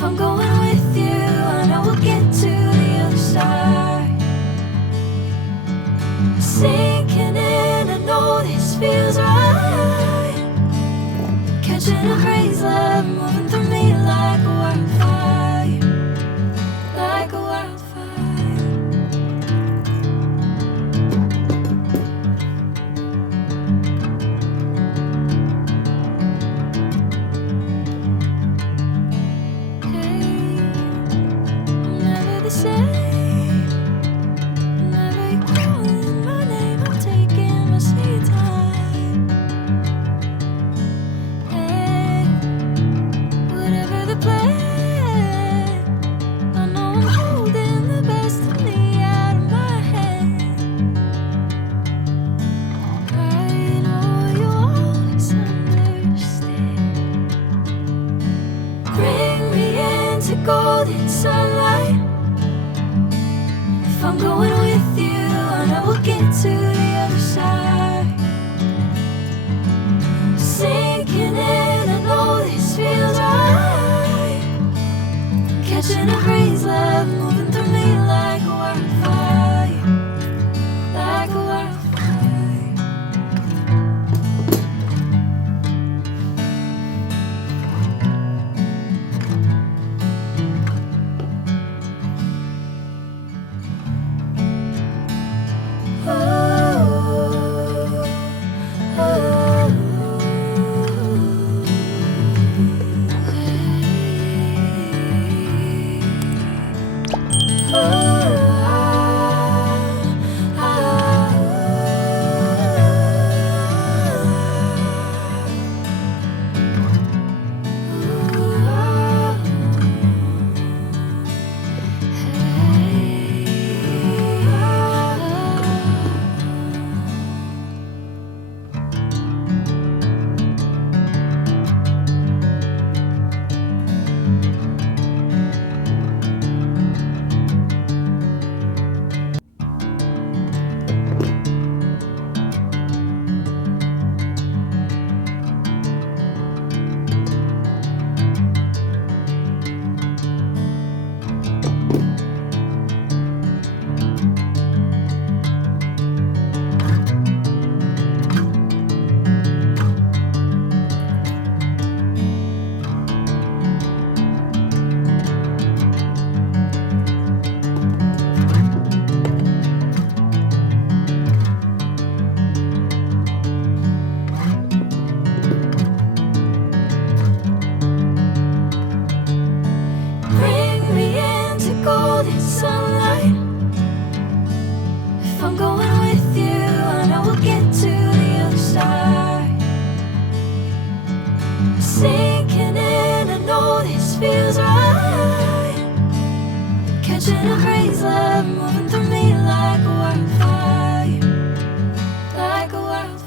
If I'm going with you, I know we'll get to the other side. Sinking in, I know this feels right. Catching a breeze, love moving through me like a wildfire, like a wildfire. Hey, I'm never the same. Whenever you're calling my name, I'm taking my sweet time. Hey, whatever the plan, I know I'm holding the best of me out of my hand. I know you'll always understand. Bring me into golden sunlight. If I'm going with you, I know we'll get to the other side. Sinking in, I know this feels right. Catching a breeze, love moving through me like a wildfire, like a wildfire. Bring me into golden sunlight. If I'm going with you, I know we'll get to the other side. Sinking in, I know this feels right. Catching a breeze, love moving through me like a wildfire, like a wildfire.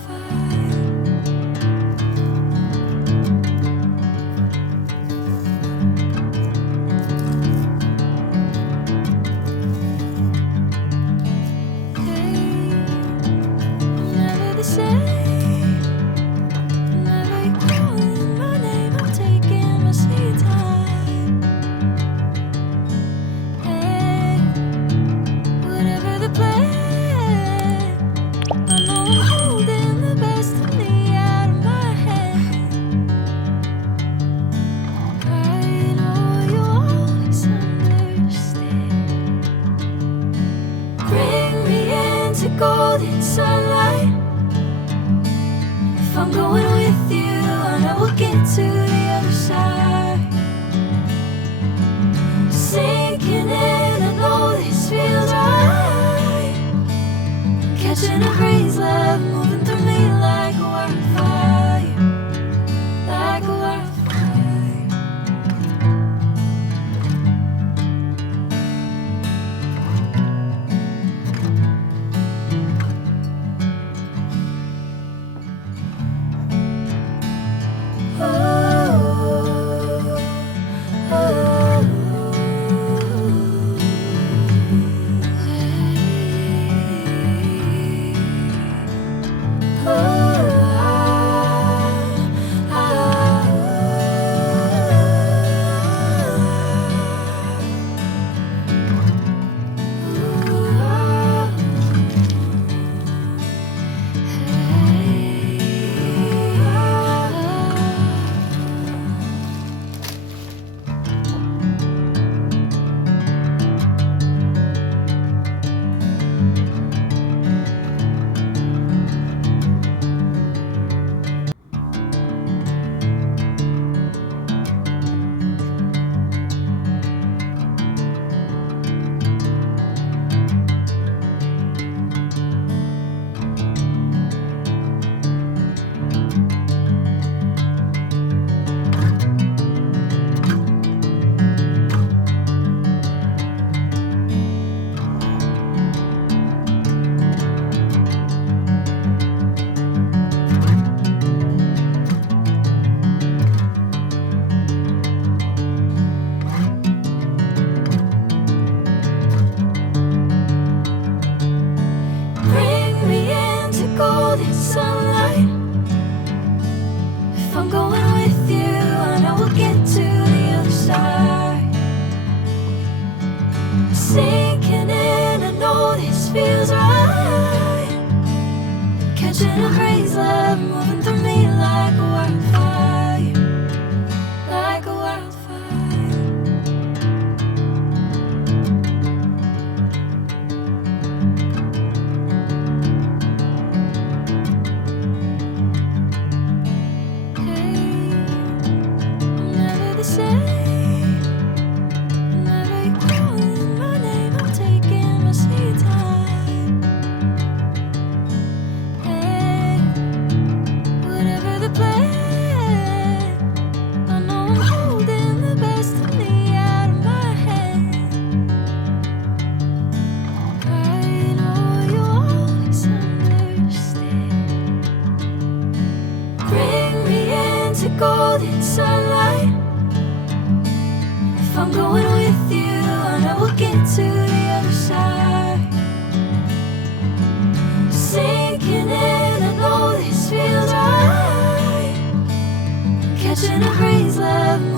Never the same. Whenever you're calling my name, I'm taking my sweet time. Hey, whatever the plan, I know I'm holding the best of me out of my hand. I know you'll always understand. Bring me into golden sunlight. If I'm going with you, I know we'll get to the other side. Sinking in, I know this feels right. Catching a breeze, love moving through me like a wildfire, like a wildfire. If I'm going with you, I know we'll get to the other side. Sinking in, I know this feels right. Catching a breeze, love.